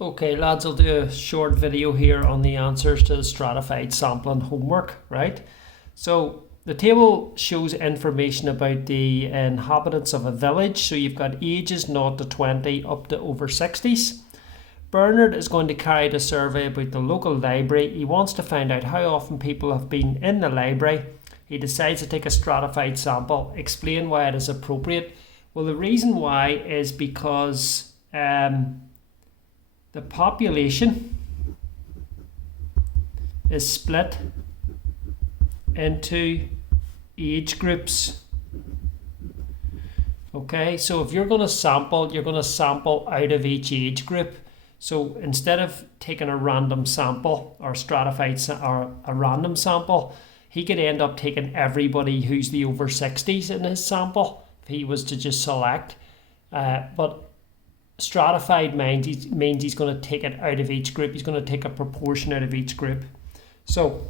Okay, lads, I'll do a short video here on the answers to the stratified sampling homework, right? So the table shows information about the inhabitants of a village. So you've got ages 0 to 20 up to over 60s. Bernard is going to carry out a survey about the local library. He wants to find out how often people have been in the library. He decides to take a stratified sample. Explain why it is appropriate. Well, the reason why is because the population is split into age groups. Okay, so if you're going to sample, you're going to sample out of each age group. So instead of taking a random sample or stratified or a random sample, he could end up taking everybody who's the over 60s in his sample if he was to just select. But stratified means he's going to take it out of each group. He's going to take a proportion out of each group. So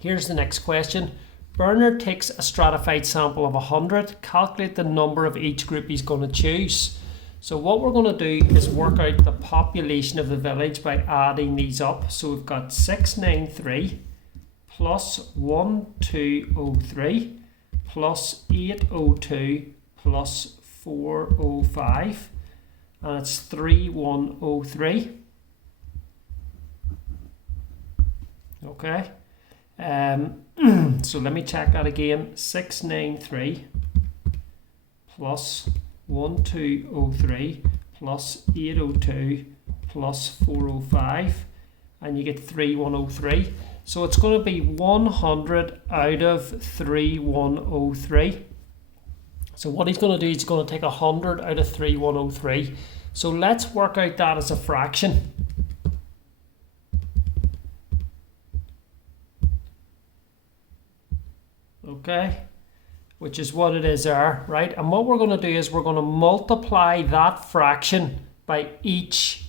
here's the next question. Bernard takes a stratified sample of 100. Calculate the number of each group he's going to choose. So what we're going to do is work out the population of the village by adding these up. So we've got 693 plus 1203 plus 802 plus 405. And it's 3103. Okay. So let me check that again. 693 plus 1203 plus 802 plus 405, and you get 3103. So it's going to be 100 out of 3103. So what he's going to do, he's going to take 100 out of 3103. So let's work out that as a fraction. Okay, which is what it is there, right? And what we're going to do is we're going to multiply that fraction by each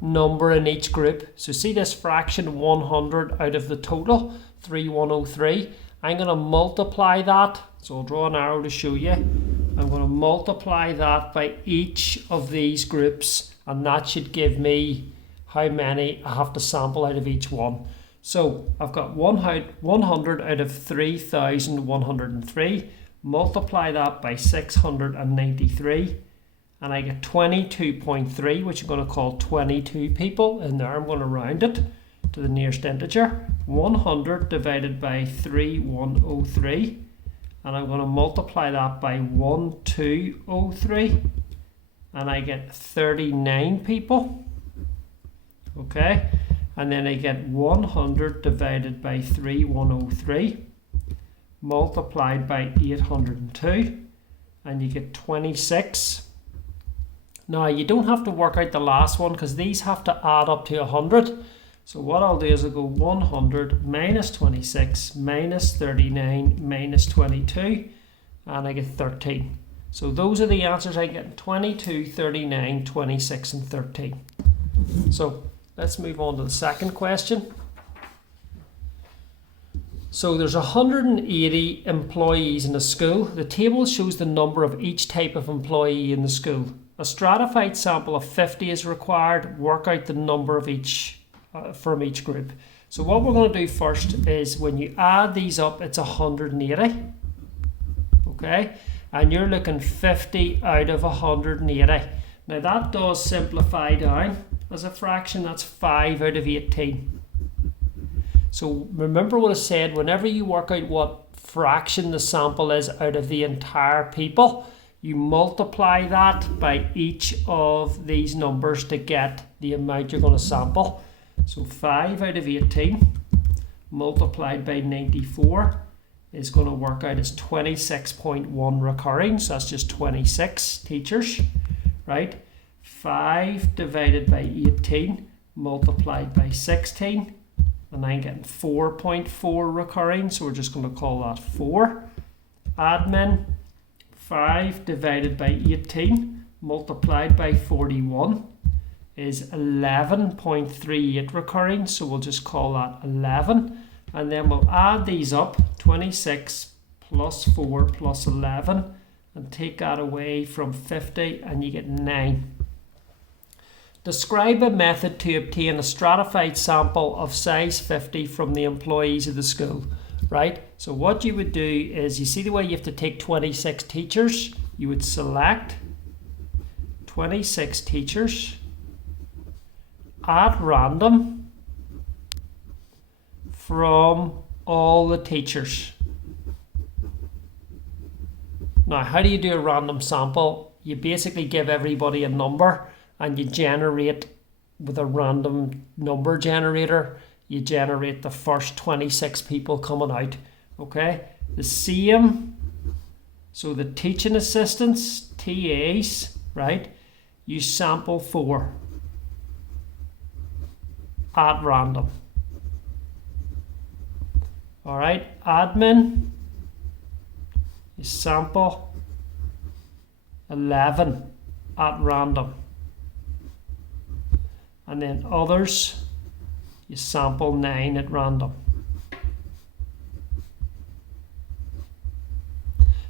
number in each group. So see this fraction, 100 out of the total, 3103. I'm going to multiply that. So I'll draw an arrow to show you. I'm going to multiply that by each of these groups, and that should give me how many I have to sample out of each one. So I've got 100 out of 3,103. Multiply that by 693, and I get 22.3, which I'm going to call 22 people in there. I'm going to round it to the nearest integer. 100 divided by 3103, and I'm going to multiply that by 1203, and I get 39 people. Okay, and then I get 100 divided by 3103 multiplied by 802, and you get 26. Now you don't have to work out the last one because these have to add up to 100. So what I'll do is I'll go 100 minus 26 minus 39 minus 22, and I get 13. So those are the answers I get: 22, 39, 26 and 13. So let's move on to the second question. So there's 180 employees in a school. The table shows the number of each type of employee in the school. A stratified sample of 50 is required. Work out the number of each from each group. So what we're going to do first is when you add these up, it's 180. Okay, and you're looking 50 out of 180. Now that does simplify down as a fraction. That's 5 out of 18. So remember what I said, whenever you work out what fraction the sample is out of the entire people, you multiply that by each of these numbers to get the amount you're going to sample. So 5 out of 18 multiplied by 94 is going to work out as 26.1 recurring. So that's just 26 teachers, right? 5 divided by 18 multiplied by 16, and I'm getting 4.4 recurring, so we're just going to call that 4. Admin, 5 divided by 18 multiplied by 41 is 11.38 recurring, so we'll just call that 11. And then we'll add these up, 26 plus 4 plus 11, and take that away from 50, and you get 9. Describe a method to obtain a stratified sample of size 50 from the employees of the school, right? So what you would do is, you see the way you have to take 26 teachers? You would select 26 teachers at random from all the teachers. Now, how do you do a random sample? You basically give everybody a number and you generate with a random number generator, you generate the first 26 people coming out, okay? The same, so the teaching assistants, TAs, right? You sample 4 at random. All right, admin, you sample 11 at random. And then others, you sample 9 at random.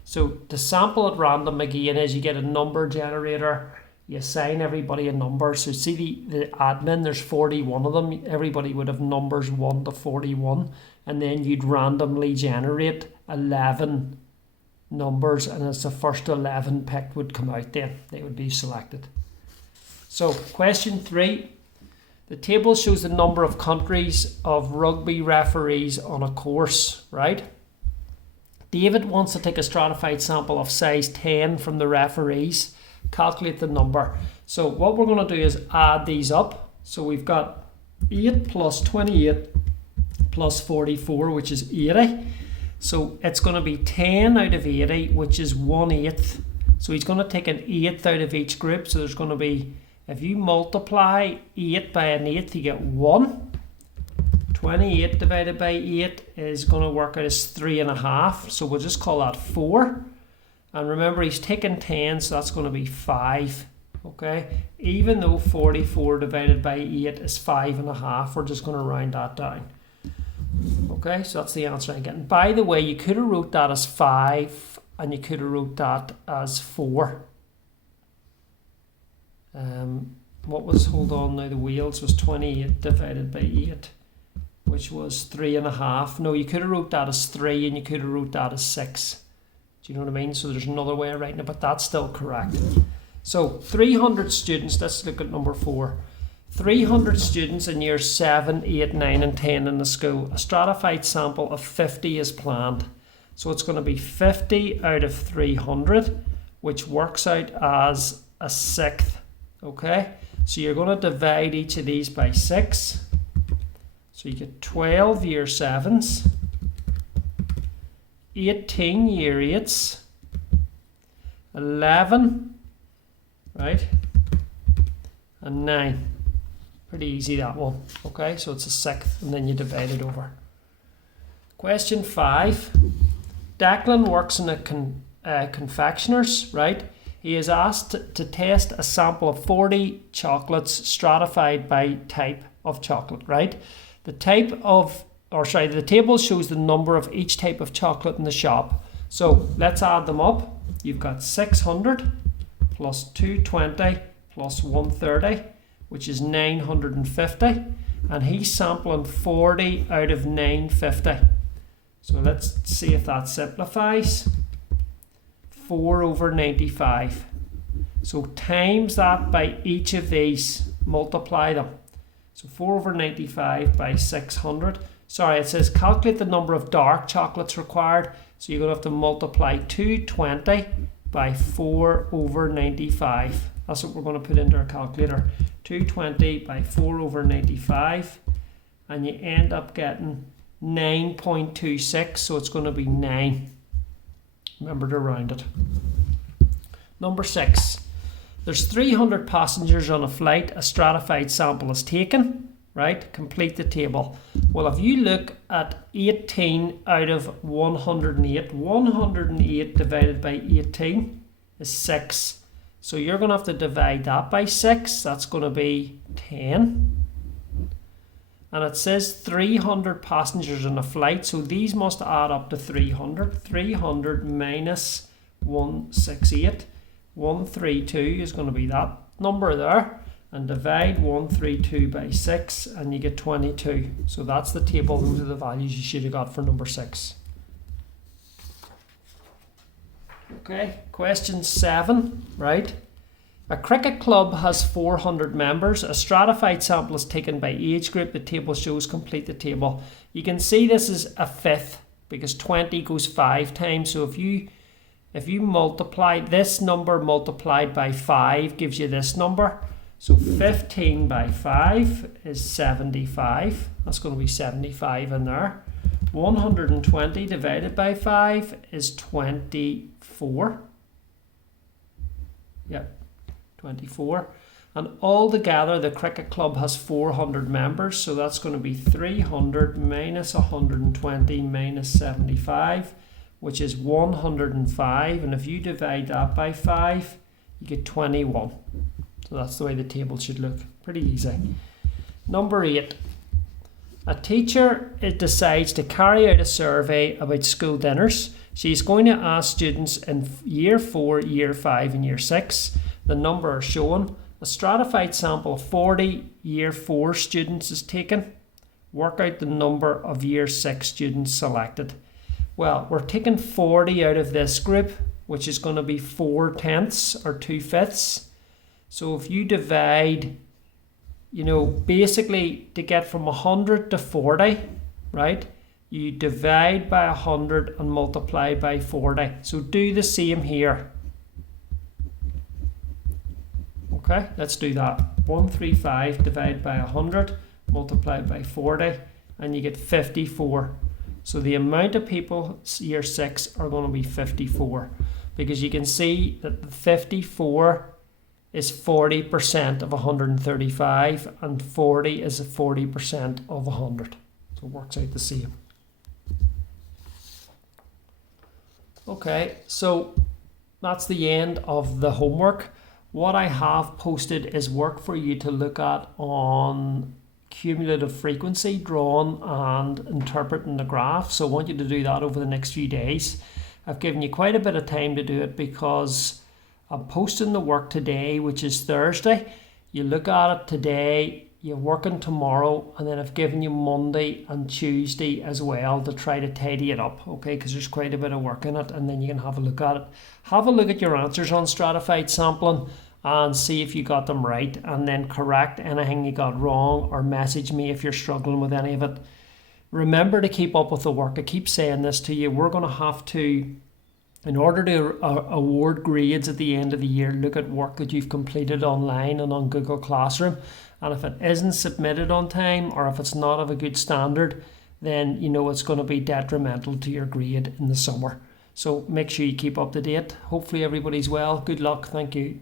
So to sample at random again is you get a number generator, you assign everybody a number. So see the admin, there's 41 of them. Everybody would have numbers 1 to 41. And then you'd randomly generate 11 numbers, and it's the first 11 picked would come out then. They would be selected. So question 3. The table shows the number of countries of rugby referees on a course, right? David wants to take a stratified sample of size 10 from the referees. Calculate the number. So what we're going to do is add these up. So we've got 8 plus 28 plus 44, which is 80. So it's going to be 10 out of 80, which is 1/8. So he's going to take an 1/8 out of each group. So there's going to be, if you multiply 8 by an 1/8, you get 1. 28 divided by 8 is going to work out as 3.5. So we'll just call that 4. And remember, he's taking 10, so that's going to be 5. Okay, even though 44 divided by 8 is 5.5, we're just going to round that down. Okay, so that's the answer I'm getting. By the way, you could have wrote that as 5 and you could have wrote that as 4. What was, hold on now, the wheels was 28 divided by 8, which was 3.5. No, you could have wrote that as 3 and you could have wrote that as 6. Do you know what I mean? So there's another way of writing it, but that's still correct. So 300 students, let's look at number 4. 300 students in years 7, 8, 9 and 10 in the school. A stratified sample of 50 is planned. So it's going to be 50 out of 300, which works out as a 1/6. Okay, so you're going to divide each of these by 6. So you get 12 year 7s, 18 year 8s, 11, right, and 9. Pretty easy, that one. Okay, so it's a 1/6 and then you divide it over. Question 5. Declan works in a confectioner's, right? He is asked to test a sample of 40 chocolates stratified by type of chocolate, right? The table shows the number of each type of chocolate in the shop. So let's add them up. You've got 600 plus 220 plus 130, which is 950, and he's sampling 40 out of 950. So let's see if that simplifies. 4 over 95. So times that by each of these, multiply them. So 4 over 95 by 600. Sorry, it says calculate the number of dark chocolates required. So you're going to have to multiply 220 by 4 over 95. That's what we're going to put into our calculator. 220 by 4 over 95. And you end up getting 9.26. So it's going to be 9. Remember to round it. Number 6. There's 300 passengers on a flight. A stratified sample is taken. Right? Complete the table. Well, if you look at 18 out of 108, 108 divided by 18 is 6. So you're going to have to divide that by 6. That's going to be 10. And it says 300 passengers on a flight. So these must add up to 300. 300 minus 168. 132 is going to be that number there. and divide 132 by 6 and you get 22. So that's the table. Those are the values you should have got for number 6. Okay, question 7, right? A cricket club has 400 members. A stratified sample is taken by age group. The table shows complete the table. You can see this is a fifth because 20 goes 5 times. So if you multiply this number multiplied by 5 gives you this number. So 15 by 5 is 75. That's going to be 75 in there. 120 divided by 5 is 24. Yep. 24, and all together the cricket club has 400 members, so that's going to be 300 minus 120 minus 75, which is 105, and if you divide that by 5 you get 21. So that's the way the table should look. Pretty easy. Number 8. A teacher decides to carry out a survey about school dinners. She's going to ask students in year 4, year 5 and year 6. The number are shown. A stratified sample of 40 year 4 students is taken. Work out the number of year 6 students selected. Well, we're taking 40 out of this group, which is going to be 4/10 or 2/5. So if you divide, basically to get from 100 to 40, right? You divide by 100 and multiply by 40. So do the same here. Okay, let's do that. 135 divided by 100 multiplied by 40 and you get 54. So the amount of people year 6 are going to be 54 because you can see that the 54 is 40% of 135 and 40 is 40% of 100. So it works out the same. Okay, so that's the end of the homework. What I have posted is work for you to look at on cumulative frequency, drawing and interpreting the graph. So I want you to do that over the next few days. I've given you quite a bit of time to do it because I'm posting the work today, which is Thursday. You look at it today, you're working tomorrow, and then I've given you Monday and Tuesday as well to try to tidy it up, okay, because there's quite a bit of work in it, and then you can have a look at it. Have a look at your answers on stratified sampling and see if you got them right, and then correct anything you got wrong or message me if you're struggling with any of it. Remember to keep up with the work. I keep saying this to you. We're going to have to, in order to award grades at the end of the year, look at work that you've completed online and on Google Classroom. And if it isn't submitted on time or if it's not of a good standard, then it's going to be detrimental to your grade in the summer. So make sure you keep up to date. Hopefully everybody's well. Good luck. Thank you.